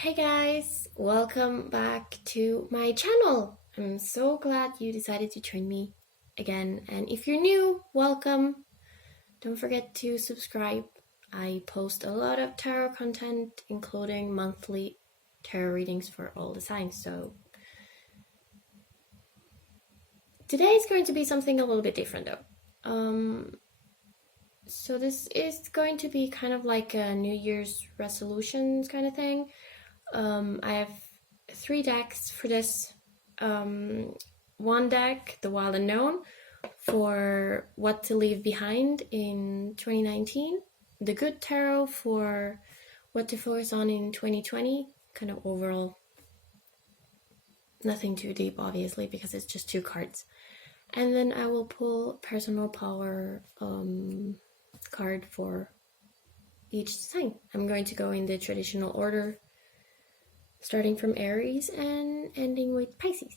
Hey guys, welcome back to my channel. I'm so glad you decided to join me again, and if you're new, welcome. Don't forget to subscribe. I post a lot of tarot content, including monthly tarot readings for all the signs. So today is going to be something a little bit different though. So this is going to be kind of like a New Year's resolutions kind of thing. I have 3 decks for this. One deck, the Wild Unknown, for what to leave behind in 2019. The Good Tarot for what to focus on in 2020. Kind of overall. Nothing too deep, obviously, because it's just 2 cards. And then I will pull Personal Power card for each sign. I'm going to go in the traditional order, starting from Aries and ending with Pisces.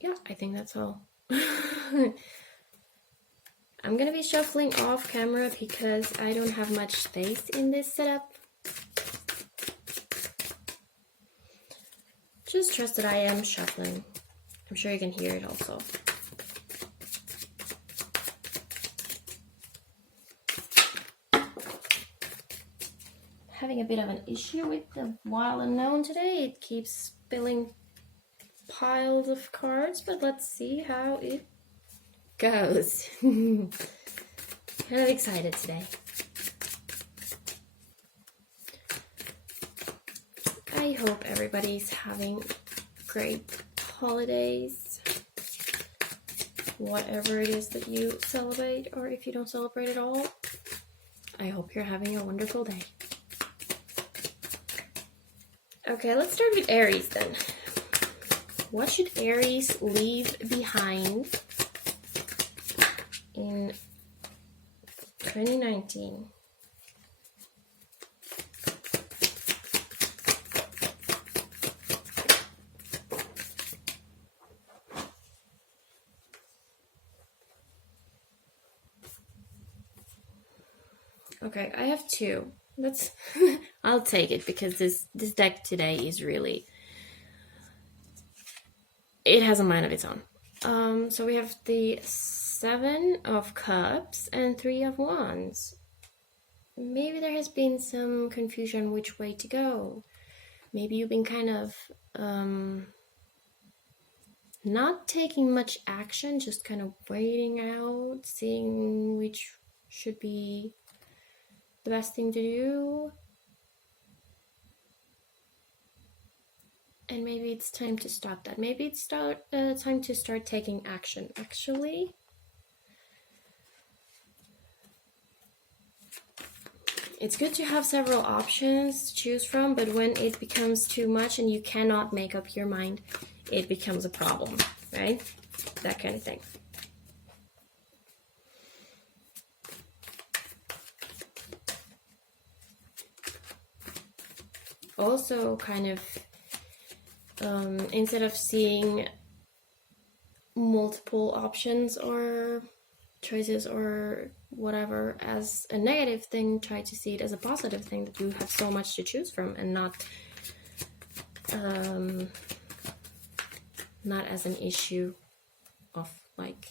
Yeah, I think that's all. I'm gonna be shuffling off camera because I don't have much space in this setup. Just trust that I am shuffling. I'm sure you can hear it also. Having a bit of an issue with the Wild Unknown today. It keeps spilling piles of cards, but let's see how it goes. Kind of excited today. I hope everybody's having great holidays, whatever it is that you celebrate, or if you don't celebrate at all, I hope you're having a wonderful day. Okay, let's start with Aries then. What should Aries leave behind in 2019? Okay, I have 2. Let's I'll take it because this deck today is really, it has a mind of its own. So we have the 7 of Cups and 3 of Wands. Maybe there has been some confusion which way to go. Maybe you've been kind of not taking much action, just kind of waiting out, seeing which should be the best thing to do. And maybe it's time to stop that. Maybe it's time to start taking action, actually. It's good to have several options to choose from, but when it becomes too much and you cannot make up your mind, it becomes a problem, right? That kind of thing. Also, kind of, instead of seeing multiple options or choices or whatever as a negative thing, try to see it as a positive thing, that you have so much to choose from, and not as an issue of like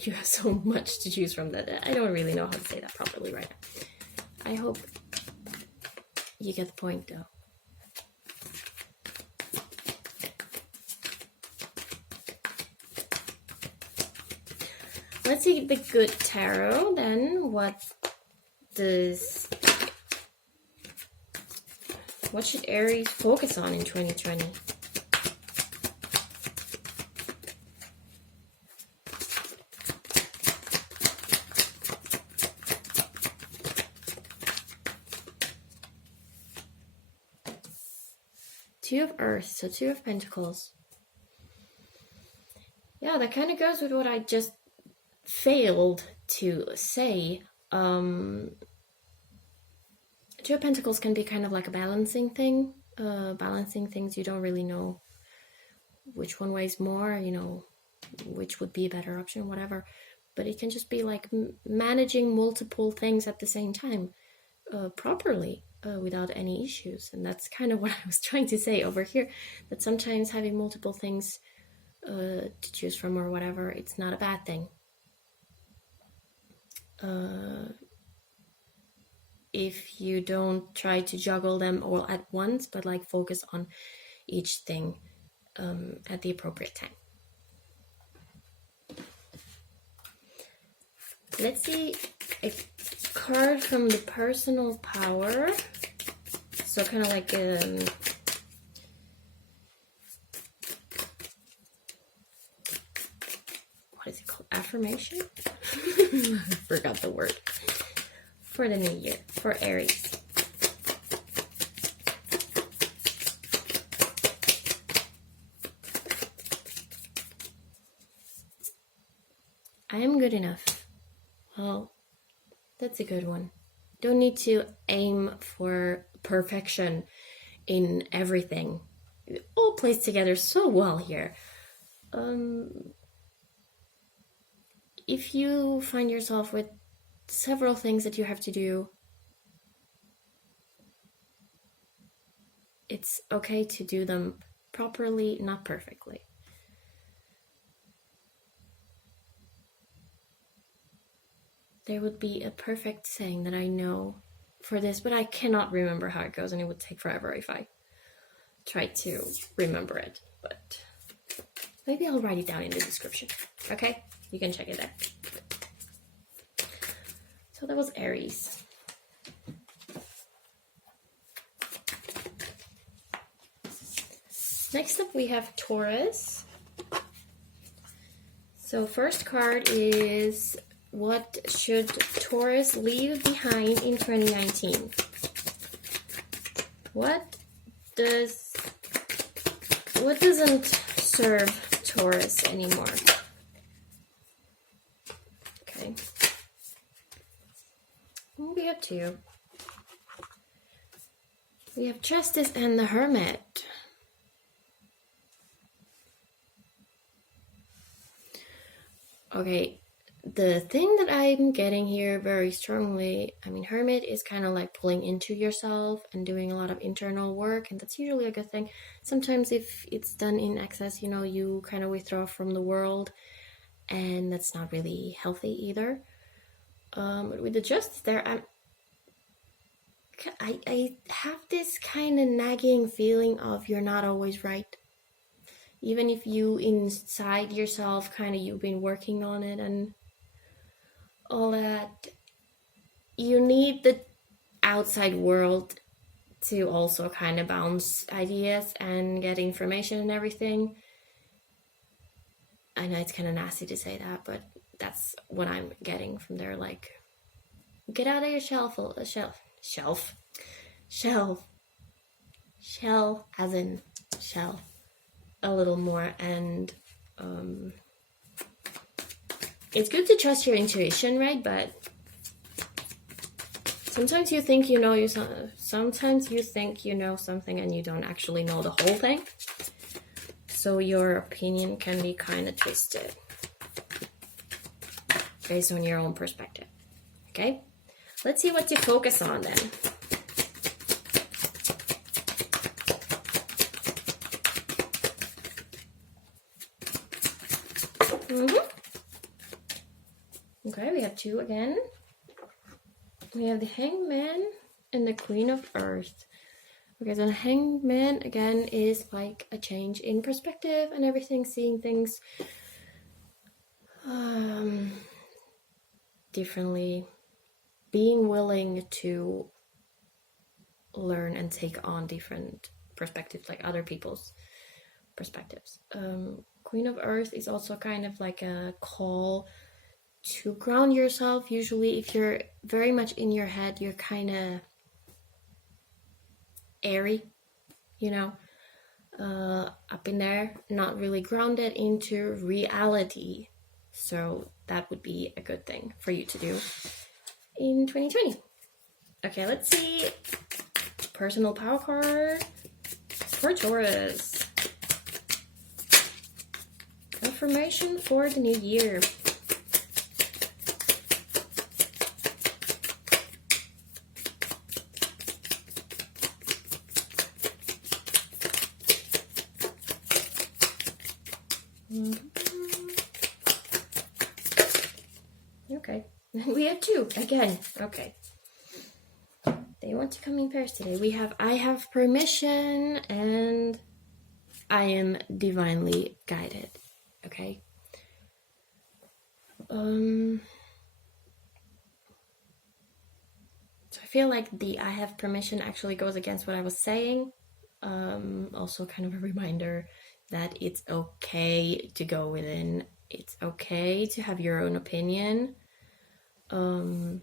you have so much to choose from. That I don't really know how to say that properly right now. I hope you get the point though. Let's see the Good Tarot then. What should Aries focus on in 2020? Two of Earth, so 2 of Pentacles. Yeah, that kind of goes with what I just failed to say. 2 of Pentacles can be kind of like a balancing thing. Balancing things you don't really know which one weighs more, which would be a better option, whatever. but it can just be like managing multiple things at the same time properly without any issues. And that's kind of what I was trying to say over here, that sometimes having multiple things to choose from or whatever, it's not a bad thing. If you don't try to juggle them all at once, but like focus on each thing at the appropriate time. Let's see a card from the personal power. So kind of like what is it called? Affirmation? I forgot the word. For the new year, for Aries. I am good enough. Well, that's a good one. Don't need to aim for perfection in everything. It all plays together so well here. If you find yourself with several things that you have to do, it's okay to do them properly, not perfectly. There would be a perfect saying that I know for this, but I cannot remember how it goes, and it would take forever if I tried to remember it. But maybe I'll write it down in the description. Okay? You can check it there. So that was Aries. Next up we have Taurus. So first card is, what should Taurus leave behind in 2019? What doesn't serve Taurus anymore? Okay. We have two. We have Justice and the Hermit. Okay, the thing that I'm getting here very strongly, I mean, Hermit is kind of like pulling into yourself and doing a lot of internal work, and that's usually a good thing. Sometimes if it's done in excess, you know, you kind of withdraw from the world, and that's not really healthy either. But with the Justice there, I have this kind of nagging feeling of you're not always right. Even if you inside yourself kind of you've been working on it and all that, you need the outside world to also kind of bounce ideas and get information and everything. I know it's kind of nasty to say that, but that's what I'm getting from there. Like, get out of your shell as in shell a little more, and it's good to trust your intuition, right? But sometimes you think you know sometimes you think you know something and you don't actually know the whole thing. So your opinion can be kind of twisted based on your own perspective. Okay? Let's see what to focus on then. Okay, we have two again. We have the Hangman and the Queen of Earth. Okay, so the Hangman again is like a change in perspective and everything, seeing things differently, being willing to learn and take on different perspectives, like other people's perspectives. Queen of Earth is also kind of like a call to ground yourself. Usually if you're very much in your head, you're kind of airy, you know, up in there, not really grounded into reality. So that would be a good thing for you to do in 2020. Okay, let's see. Personal power card for Taurus. Affirmation for the new year. Okay, we have 2 again. Okay, they want to come in pairs today. We have I have permission and I am divinely guided. Okay. So I feel like the I have permission actually goes against what I was saying. Also kind of a reminder that it's okay to go within. It's okay to have your own opinion. And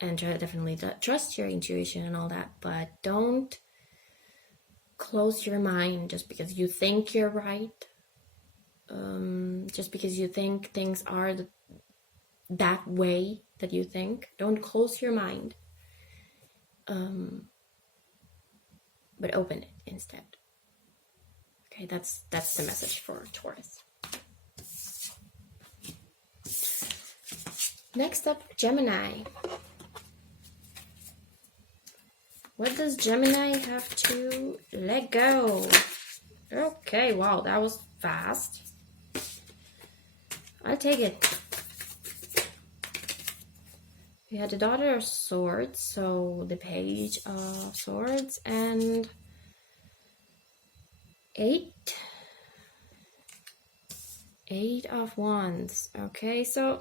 definitely trust your intuition and all that, but don't close your mind just because you think you're right. Just because you think things are that way that you think. Don't close your mind. But open it instead. Okay, that's the message for Taurus. Next up, Gemini. What does Gemini have to let go? Okay, wow, that was fast. I'll take it. We had the Daughter of Swords, so the Page of Swords, and 8 of Wands. Okay, so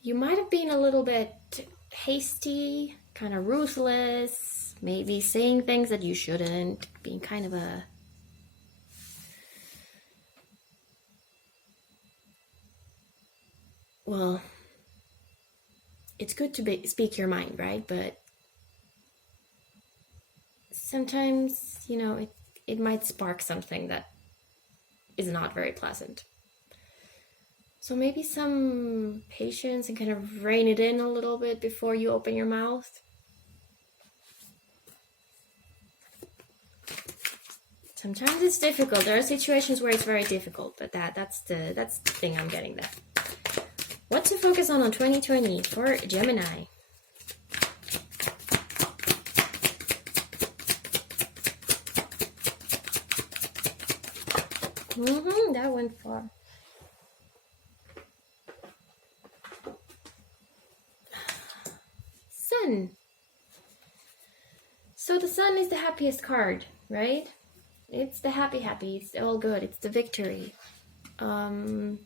you might have been a little bit hasty, kind of ruthless, maybe saying things that you shouldn't, being kind of a well, it's good to speak your mind, right? But sometimes, you know, it might spark something that is not very pleasant. So maybe some patience and kind of rein it in a little bit before you open your mouth. Sometimes it's difficult. There are situations where it's very difficult, but that's the thing I'm getting there. What to focus on 2020 for Gemini? That went far. Sun. So the Sun is the happiest card, right? It's the happy. It's all good. It's the victory. So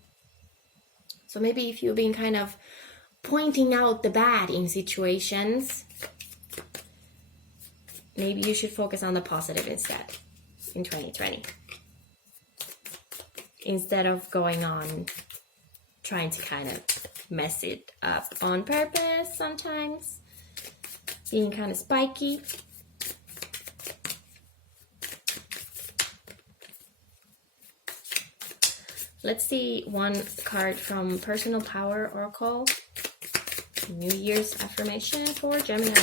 maybe if you've been kind of pointing out the bad in situations, maybe you should focus on the positive instead in 2020. Instead of going on trying to kind of mess it up on purpose sometimes, being kind of spiky. Let's see one card from Personal Power Oracle. New Year's affirmation for Gemini.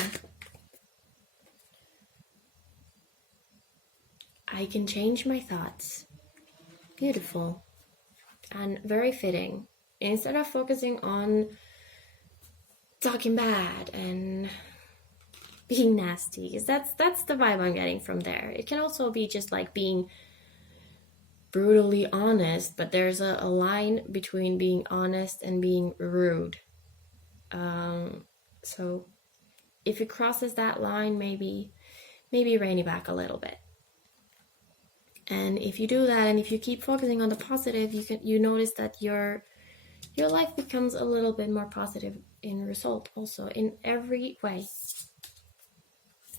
I can change my thoughts. Beautiful. And very fitting. Instead of focusing on talking bad and being nasty, because that's the vibe I'm getting from there. It can also be just like being brutally honest, but there's a line between being honest and being rude. So if it crosses that line, maybe rein it back a little bit. And if you do that, and if you keep focusing on the positive, you notice that your life becomes a little bit more positive in result, also in every way.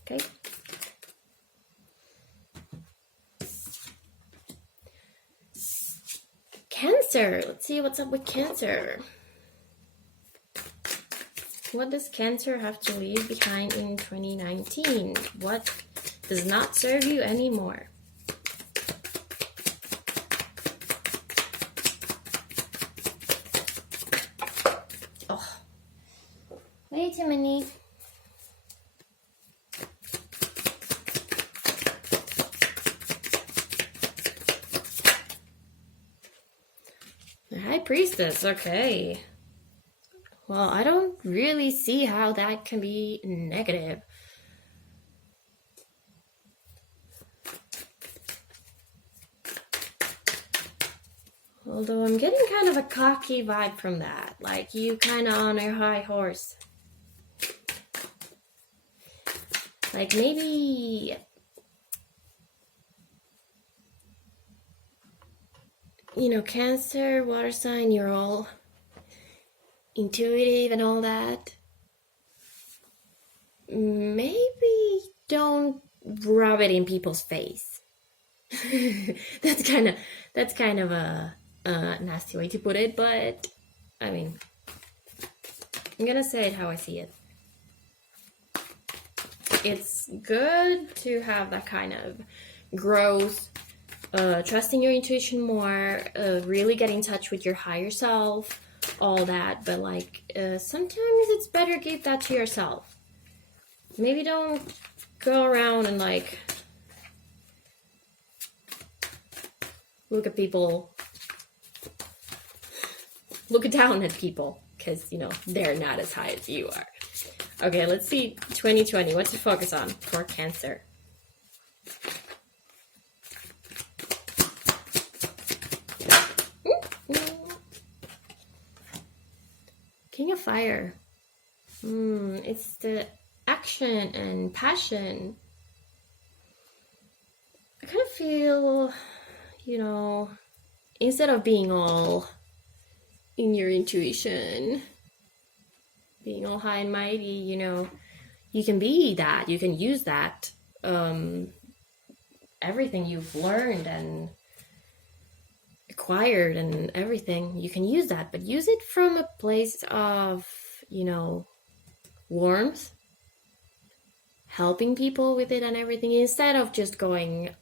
Okay. Cancer. Let's see what's up with Cancer. What does Cancer have to leave behind in 2019? What does not serve you anymore? Oh, wait a minute. High Priestess, okay. Well, I don't really see how that can be negative. Although I'm getting kind of a cocky vibe from that. Like you kind of on your high horse. Like maybe... You know, Cancer, water sign, you're all intuitive and all that. Maybe don't rub it in people's face. that's kind of a nasty way to put it, but I mean, I'm gonna say it how I see it. It's good to have that kind of growth, trusting your intuition more, really get in touch with your higher self, all that, but like sometimes it's better give that to yourself. Maybe don't go around and like look down at people, because you know they're not as high as you are. Okay, let's see 2020. What to focus on for Cancer? King of Fire. It's the action and passion. I kind of feel, you know, instead of being all in your intuition, being all high and mighty, you know, you can be that. You can use that. Everything you've learned and acquired and everything, you can use that, but use it from a place of, you know, warmth, helping people with it and everything, instead of just going,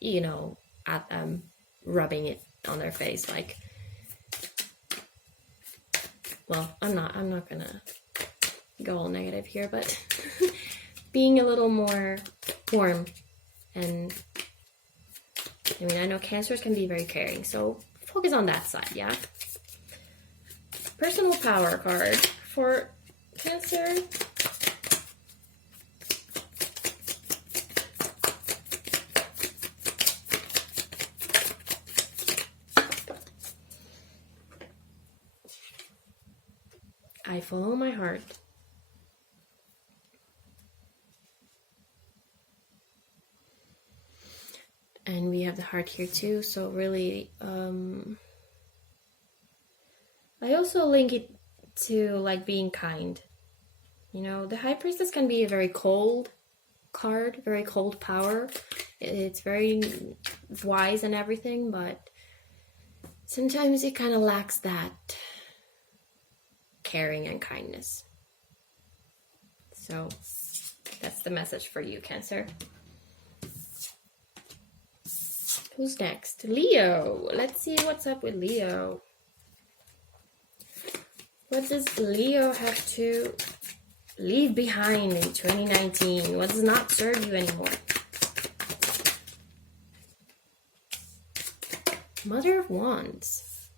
you know, at them, rubbing it on their face. Like, well, I'm not gonna go all negative here, but being a little more warm. And I mean, I know Cancers can be very caring, so focus on that side, yeah? Personal power card for Cancer. I follow my heart. And we have the heart here too, so really, I also link it to like being kind. You know, the High Priestess can be a very cold card, very cold power. It's very wise and everything, but sometimes it kind of lacks that caring and kindness. So that's the message for you, Cancer. Who's next? Leo. Let's see what's up with Leo. What does Leo have to leave behind in 2019? What does not serve you anymore? Mother of Wands.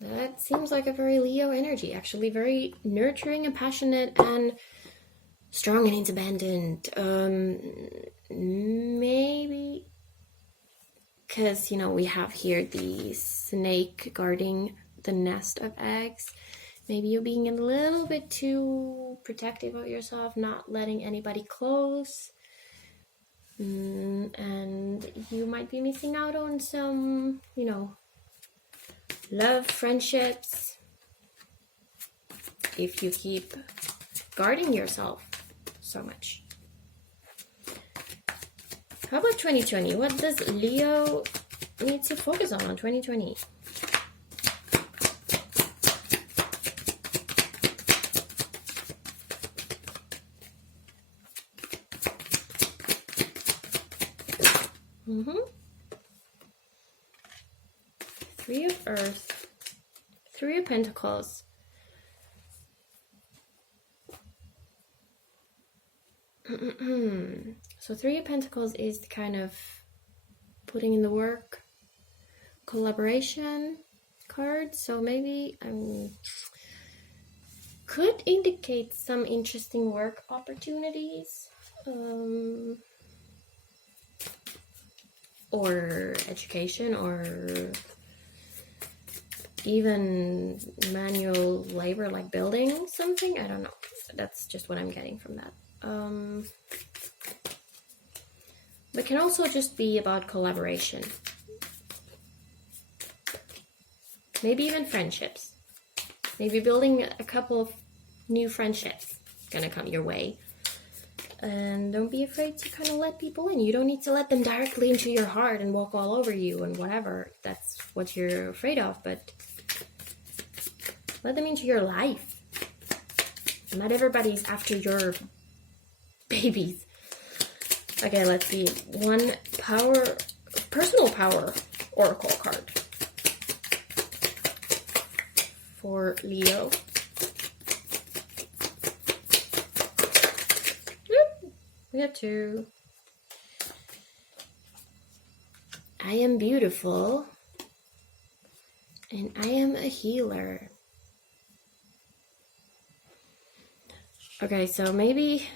That seems like a very Leo energy. Actually, very nurturing and passionate and strong and independent. Maybe because, you know, we have here the snake guarding the nest of eggs. Maybe you're being a little bit too protective of yourself, not letting anybody close. And you might be missing out on some, you know, love, friendships, if you keep guarding yourself so much. How about 2020? What does Leo need to focus on 2020? Three of Earth, Three of Pentacles. So Three of Pentacles is the kind of putting in the work, collaboration card. So maybe could indicate some interesting work opportunities. or education, or even manual labor, like building something. I don't know. That's just what I'm getting from that. But can also just be about collaboration. Maybe even friendships. Maybe building a couple of new friendships gonna come your way. And don't be afraid to kind of let people in. You don't need to let them directly into your heart and walk all over you and whatever. That's what you're afraid of, but let them into your life. Not everybody's after your babies. Okay, let's see. One personal power oracle card for Leo. We have two. I am beautiful and I am a healer. Okay, so maybe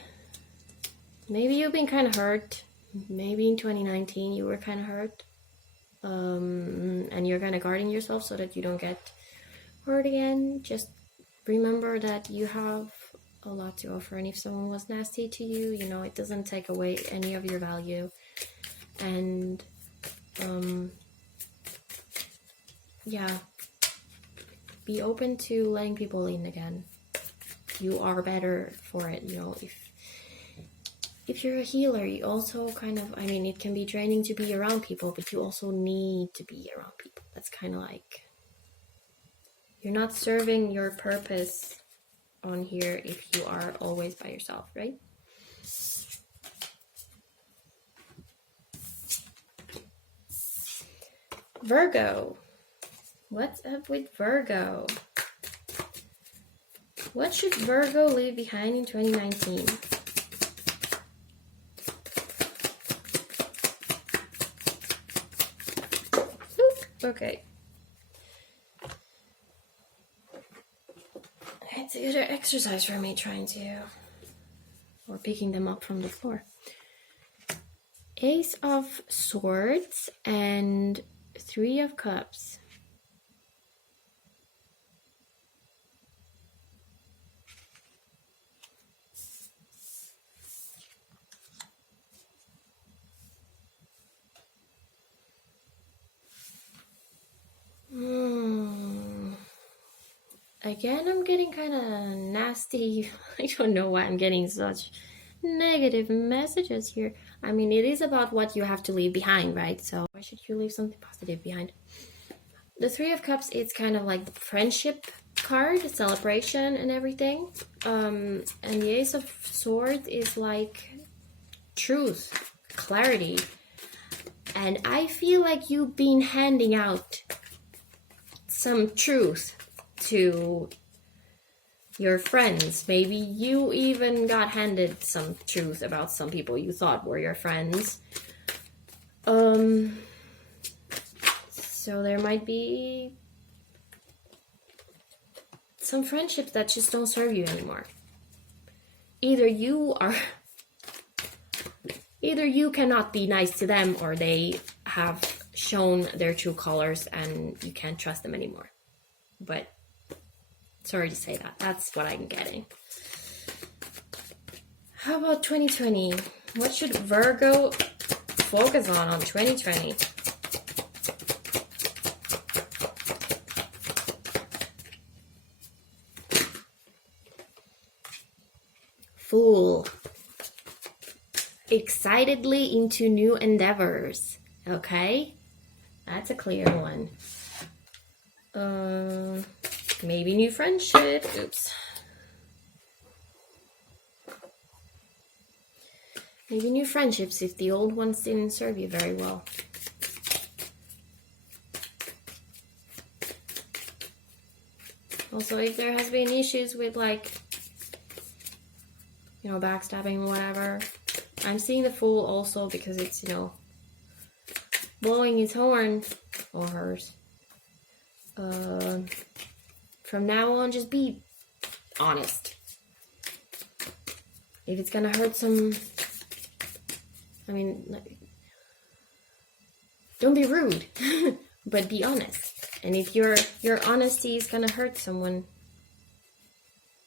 you've been kind of hurt. Maybe in 2019 you were kind of hurt. And you're kind of guarding yourself so that you don't get hurt again. Just remember that you have a lot to offer, and if someone was nasty to you, you know, it doesn't take away any of your value. And yeah, be open to letting people in again. You are better for it, you know. If you're a healer, you also kind of, I mean, it can be draining to be around people, but you also need to be around people. That's kind of like, you're not serving your purpose on here if you are always by yourself, right? Virgo. What's up with Virgo? What should Virgo leave behind in 2019? Okay. It's either exercise for me trying to, or picking them up from the floor. Ace of Swords and Three of Cups. Again, I'm getting kind of nasty. I don't know why I'm getting such negative messages here. I mean, it is about what you have to leave behind, right? So why should you leave something positive behind? The Three of Cups, it's kind of like the friendship card, celebration and everything. And the Ace of Swords is like truth, clarity. And I feel like you've been handing out some truth to your friends. Maybe you even got handed some truth about some people you thought were your friends. So there might be some friendships that just don't serve you anymore. Either you cannot be nice to them, or they have shown their true colors and you can't trust them anymore. But sorry to say that. That's what I'm getting. How about 2020? What should Virgo focus on 2020? Fool. Excitedly into new endeavors. Okay? That's a clear one. Maybe new friendship. Oops. Maybe new friendships if the old ones didn't serve you very well. Also, if there has been issues with, like, you know, backstabbing or whatever, I'm seeing the Fool also because it's, you know, blowing his horn, or hers. From now on, just be honest. If it's gonna hurt some, I mean, don't be rude, but be honest. And if your honesty is gonna hurt someone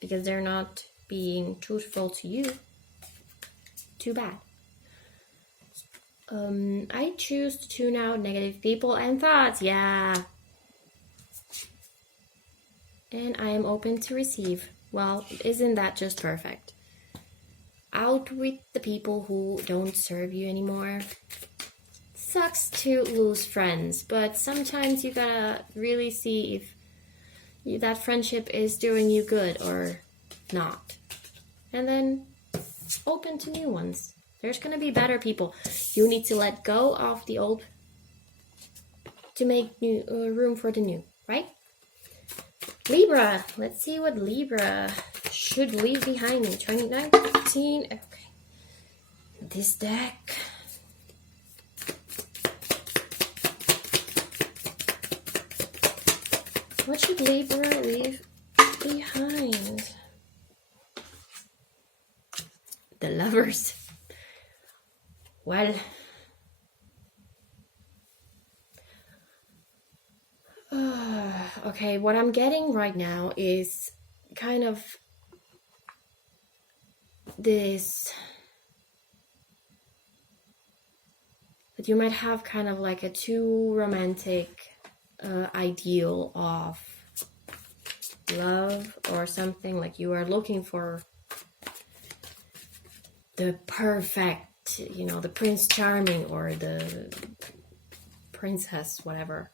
because they're not being truthful to you, too bad. I choose to tune out negative people and thoughts. Yeah. And I am open to receive. Well, isn't that just perfect? Out with the people who don't serve you anymore. Sucks to lose friends, but sometimes you gotta really see if that friendship is doing you good or not. And then open to new ones. There's gonna be better people. You need to let go of the old to make new room for the new, right? Libra. Let's see what Libra should leave behind in 2019. Okay. This deck. What should Libra leave behind? The Lovers. Well, okay, what I'm getting right now is kind of this, that you might have kind of like a too romantic ideal of love or something, like you are looking for the perfect, you know, the Prince Charming or the princess, whatever.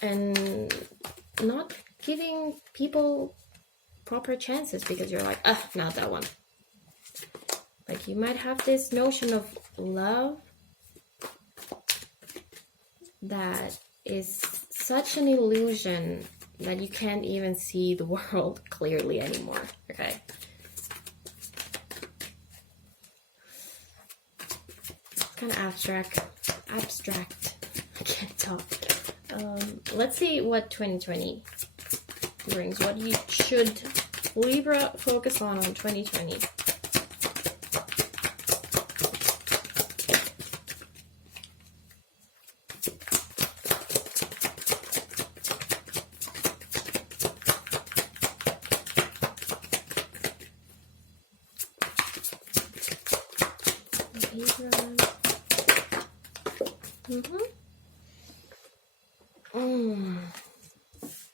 And not giving people proper chances because you're like, not that one. Like you might have this notion of love that is such an illusion that you can't even see the world clearly anymore, okay? It's kind of abstract. I can't talk. Let's see what 2020 brings. What you should Libra focus on 2020.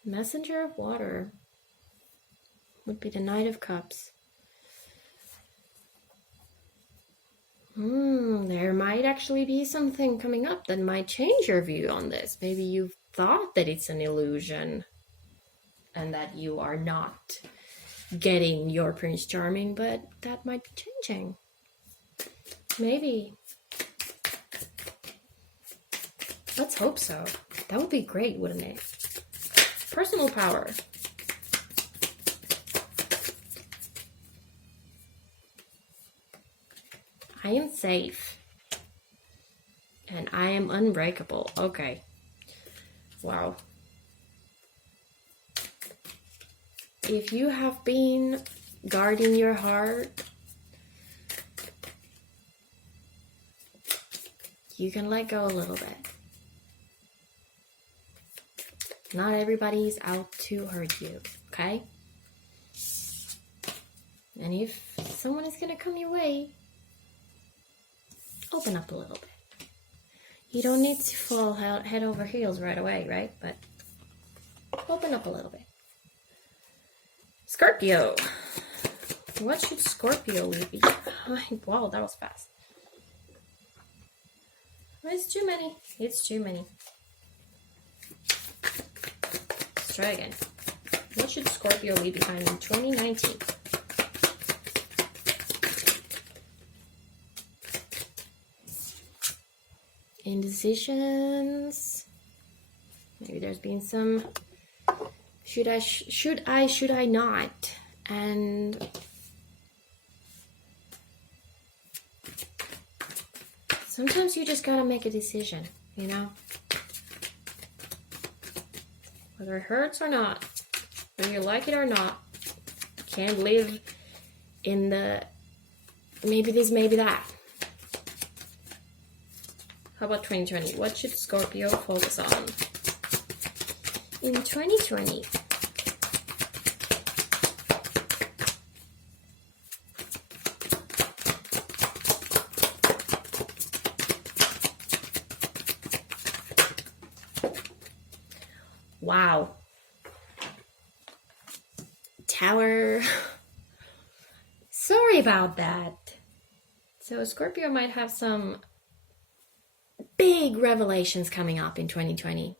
Messenger of water would be the Knight of Cups. There might actually be something coming up that might change your view on this. Maybe you've thought that it's an illusion and that you are not getting your Prince Charming, but that might be changing. Maybe. Let's hope so. That would be great, wouldn't it? Personal power. I am safe. And I am unbreakable. Okay. Wow. If you have been guarding your heart, you can let go a little bit. Not everybody's out to hurt you, okay? And if someone is gonna come your way, open up a little bit. You don't need to fall head over heels right away, right? But open up a little bit. Scorpio. What should Scorpio leave behind? Wow, that was fast. It's too many. It's too many. Let's try again. What should Scorpio leave behind in 2019? Indecisions. Maybe there's been some should I not? And sometimes you just gotta make a decision, you know? Whether it hurts or not, whether you like it or not, you can't live in the maybe this, maybe that. How about 2020? What should Scorpio focus on in 2020? Wow. Tower. Sorry about that. So Scorpio might have some big revelations coming up in 2020.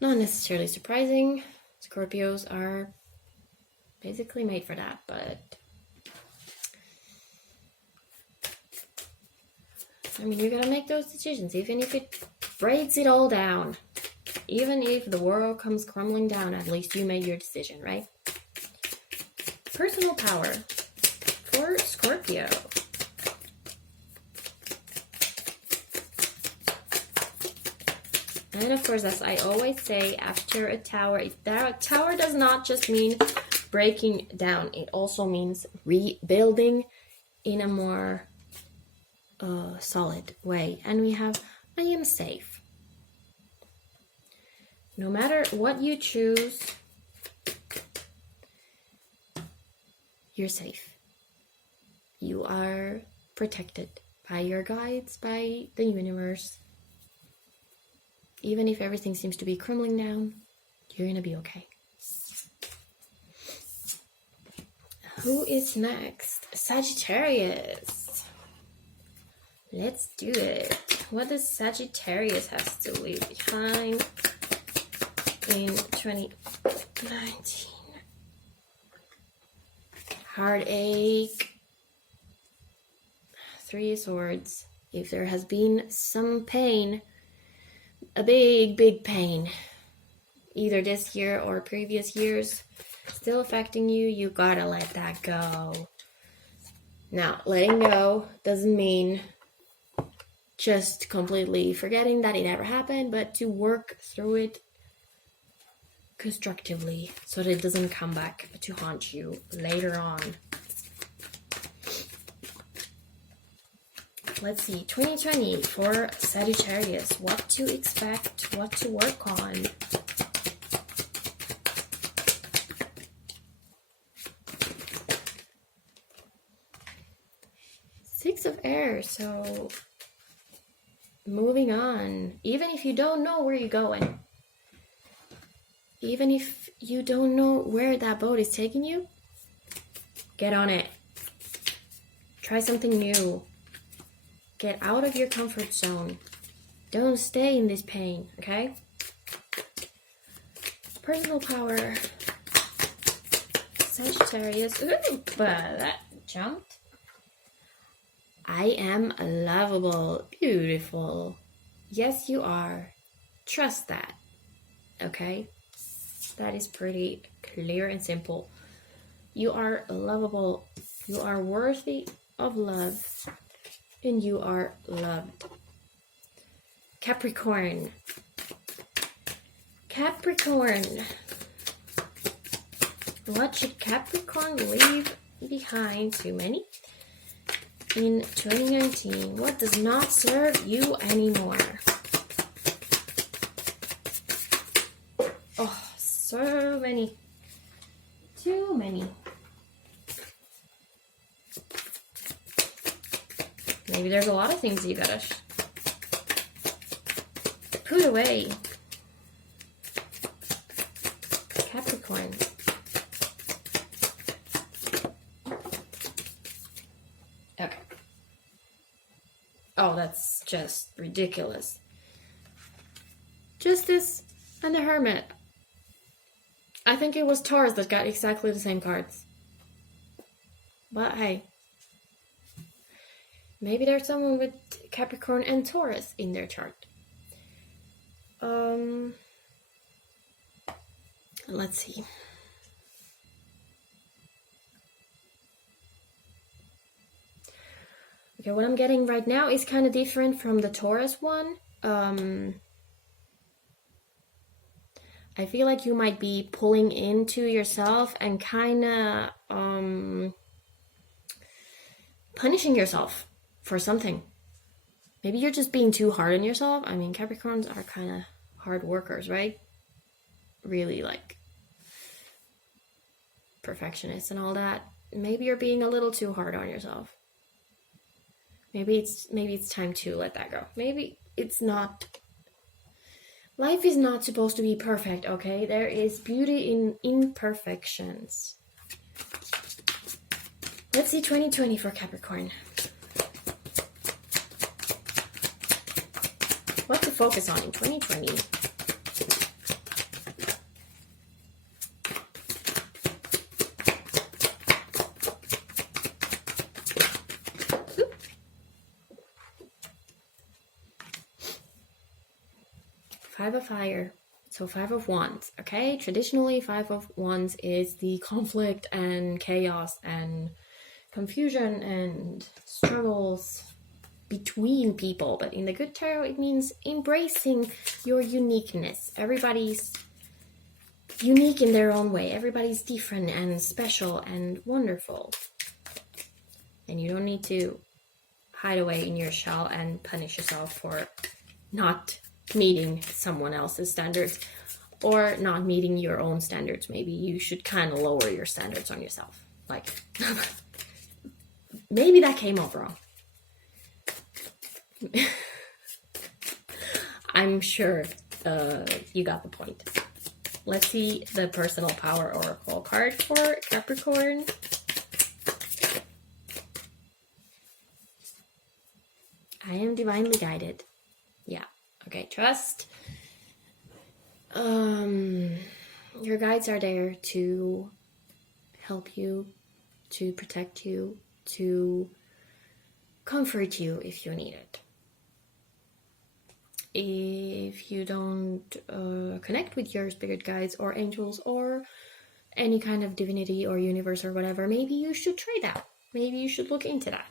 Not necessarily surprising. Scorpios are basically made for that, but I mean, you gotta make those decisions, even if it breaks it all down. Even if the world comes crumbling down, at least you made your decision, right? Personal power for Scorpio. And of course, as I always say, after a tower, that tower does not just mean breaking down. It also means rebuilding in a more solid way. And we have, I am safe. No matter what you choose, you're safe. You are protected by your guides, by the universe. Even if everything seems to be crumbling down, you're gonna be okay. Who is next? Sagittarius. Let's do it. What does Sagittarius has to leave behind in 2019? Heartache. 3 of Swords. If there has been some pain, a big pain, either this year or previous years, still affecting you, you gotta let that go. Now, letting go doesn't mean just completely forgetting that it ever happened, but to work through it constructively so that it doesn't come back to haunt you later on. Let's see, 2020 for Sagittarius. What to expect, what to work on. Six of Air, so moving on. Even if you don't know where you're going, even if you don't know where that boat is taking you, get on it. Try something new. Get out of your comfort zone. Don't stay in this pain, okay? Personal power. Sagittarius. Ooh, but that jumped. I am lovable. Beautiful. Yes, you are. Trust that, okay? That is pretty clear and simple. You are lovable. You are worthy of love. And you are loved. Capricorn. Capricorn. What should Capricorn leave behind? Too many. In 2019, what does not serve you anymore? Oh, so many. Too many. Maybe there's a lot of things you gotta put away. Capricorn. Okay. Oh, that's just ridiculous. Justice and the Hermit. I think it was Taurus that got exactly the same cards. But hey. Maybe there's someone with Capricorn and Taurus in their chart. Let's see. Okay, what I'm getting right now is kind of different from the Taurus one. I feel like you might be pulling into yourself and kind of punishing yourself. for something. Maybe you're just being too hard on yourself. I mean, Capricorns are kind of hard workers, right? Really like perfectionists and all that. Maybe you're being a little too hard on yourself. Maybe it's time to let that go. Maybe it's not. Life is not supposed to be perfect, okay? There is beauty in imperfections. Let's see 2020 for Capricorn. What to focus on in 2020? Five of Fire. So 5 of Wands, okay? Traditionally, 5 of Wands is the conflict and chaos and confusion and struggles between people. But in the good tarot, it means embracing your uniqueness. Everybody's unique in their own way. Everybody's different and special and wonderful. And you don't need to hide away in your shell and punish yourself for not meeting someone else's standards or not meeting your own standards. Maybe you should kind of lower your standards on yourself. Like, maybe that came off wrong. I'm sure you got the point. Let's see the personal power oracle card for Capricorn. I am divinely guided. Yeah. Okay, trust. Your guides are there to help you, to protect you, to comfort you if you need it. If you don't connect with your spirit guides or angels or any kind of divinity or universe or whatever, maybe you should try that. Maybe you should look into that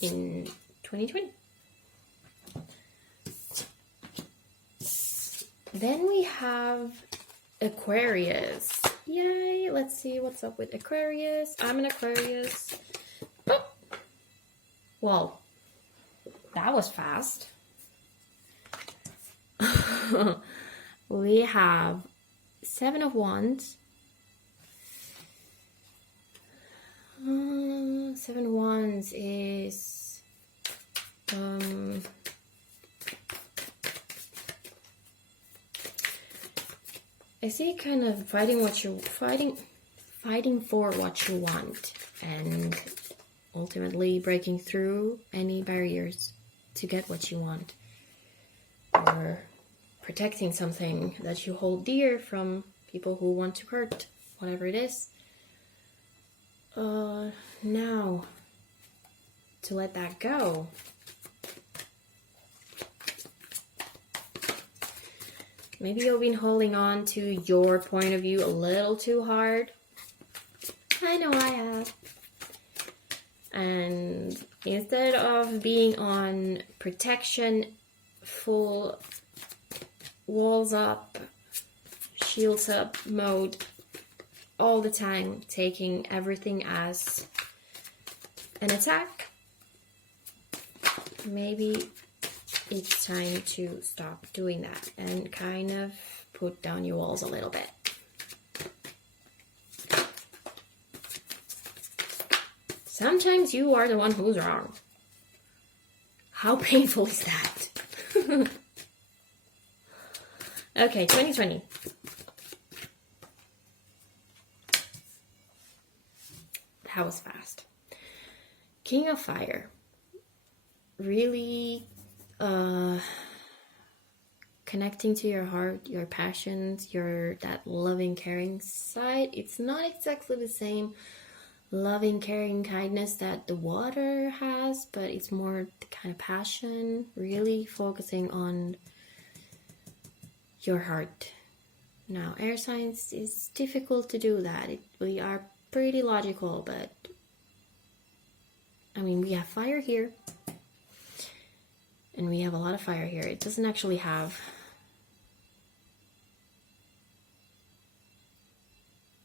in 2020. Then we have Aquarius. Yay! Let's see what's up with Aquarius. I'm an Aquarius. Oh. Whoa. That was fast. We have 7 of Wands. 7 of Wands is I see kind of fighting for what you want and ultimately breaking through any barriers to get what you want, or protecting something that you hold dear from people who want to hurt, whatever it is. Now to let that go. Maybe you've been holding on to your point of view a little too hard. I know I have. And instead of being on protection, full walls up, shields up mode all the time, taking everything as an attack, maybe it's time to stop doing that and kind of put down your walls a little bit. Sometimes you are the one who's wrong. How painful is that? Okay, 2020. That was fast. King of Fire. Really connecting to your heart, your passions, that loving, caring side. It's not exactly the same loving, caring, kindness that the water has, but it's more the kind of passion, really focusing on your heart. Now, air signs is difficult to do that. We are pretty logical, but I mean, we have fire here. And we have a lot of fire here. It doesn't actually have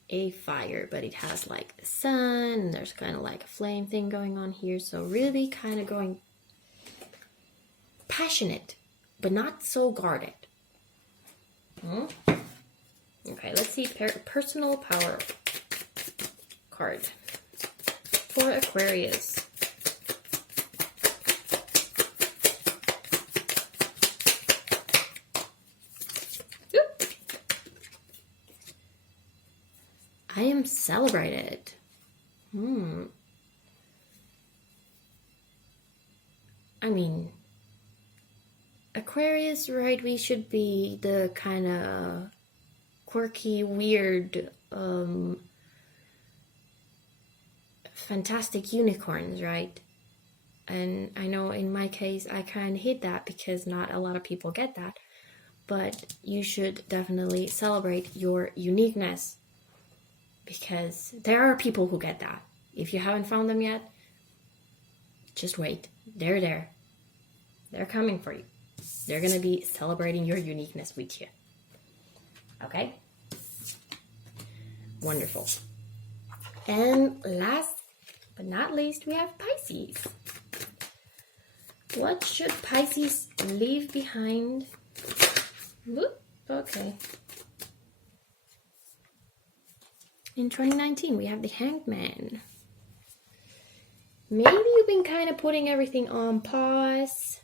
a fire, but it has like the sun, and there's kind of like a flame thing going on here. So really kind of going passionate, but not so guarded. Okay, let's see personal power card for Aquarius. I am celebrated. I mean, Aquarius, right? We should be the kind of quirky, weird, fantastic unicorns, right? And I know in my case, I kind of hate that because not a lot of people get that. But you should definitely celebrate your uniqueness, because there are people who get that. If you haven't found them yet, just wait. They're there. They're coming for you. They're going to be celebrating your uniqueness with you. Okay? Wonderful. And last but not least, we have Pisces. What should Pisces leave behind? Whoop, okay. In 2019, we have the Hanged Man. Maybe you've been kind of putting everything on pause.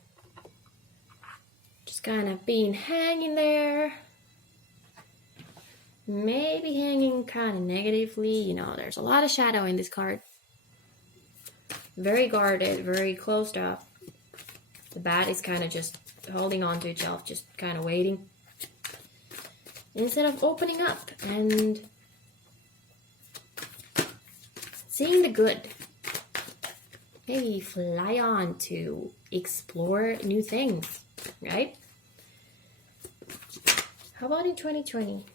Just kind of being hanging there. Maybe hanging kind of negatively. You know, there's a lot of shadow in this card. Very guarded, very closed up. The bat is kind of just holding on to itself, just kind of waiting. Instead of opening up and seeing the good. Maybe fly on to explore new things, right? How about in 2020?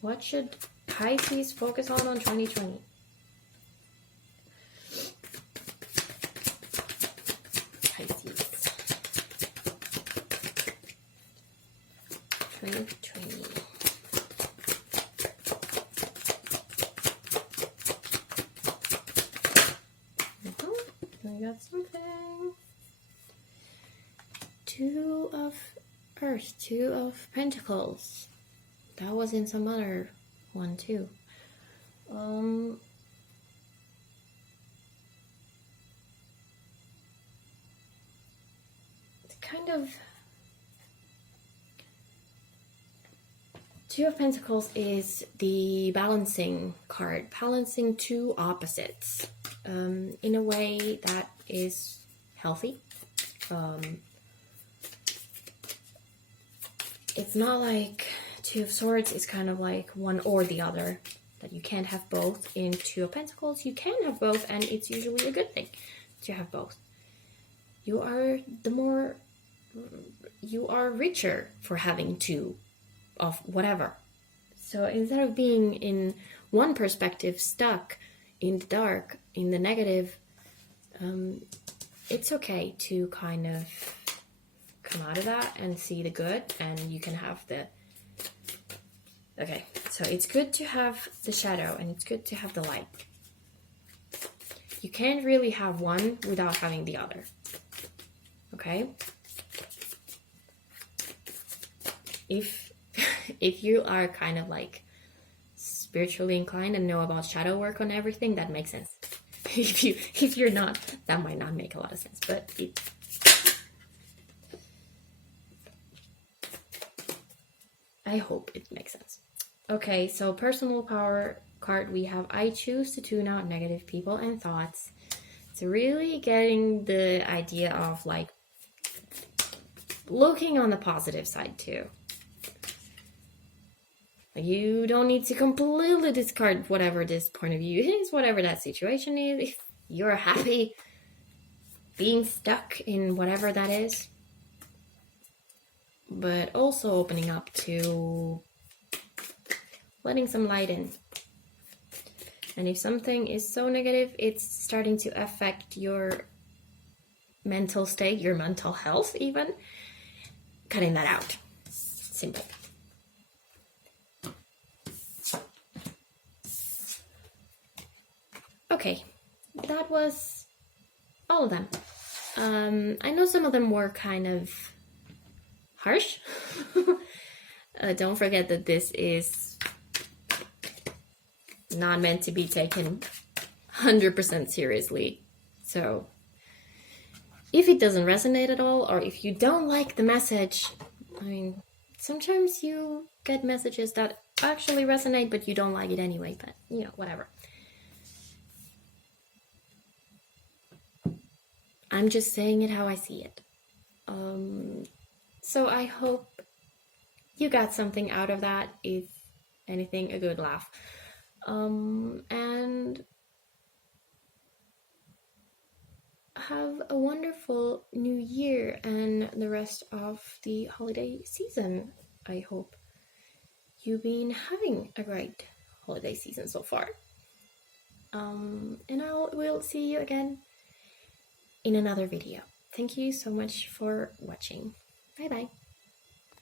What should Pisces focus on 2020? Pisces. 2020. I got something. Two of Earth, Two of Pentacles. That was in some other one too. It's kind of Two of Pentacles is the balancing card, balancing two opposites in a way that is healthy. It's not like Two of Swords is kind of like one or the other, that you can't have both. In Two of Pentacles, you can have both, and it's usually a good thing to have both. You are richer for having two of whatever. So instead of being in one perspective, stuck in the dark, in the negative, it's okay to kind of come out of that and see the good, and you can have the... Okay, so it's good to have the shadow and it's good to have the light. You can't really have one without having the other. Okay? If you are kind of like spiritually inclined and know about shadow work on everything, that makes sense. If you're not, that might not make a lot of sense, but I hope it makes sense. Okay, so personal power card, we have I choose to tune out negative people and thoughts. It's really getting the idea of like looking on the positive side too. You don't need to completely discard whatever this point of view is, whatever that situation is. If you're happy being stuck in whatever that is, but also opening up to letting some light in. And if something is so negative, it's starting to affect your mental state, your mental health even, cutting that out. Simple. Okay, that was all of them. I know some of them were kind of harsh. Don't forget that this is not meant to be taken 100% seriously. So if it doesn't resonate at all, or if you don't like the message, I mean, sometimes you get messages that actually resonate, but you don't like it anyway, but you know, whatever. I'm just saying it how I see it. So I hope you got something out of that, if anything, a good laugh. And have a wonderful new year and the rest of the holiday season. I hope you've been having a great holiday season so far. And we'll see you again in another video. Thank you so much for watching. Bye bye.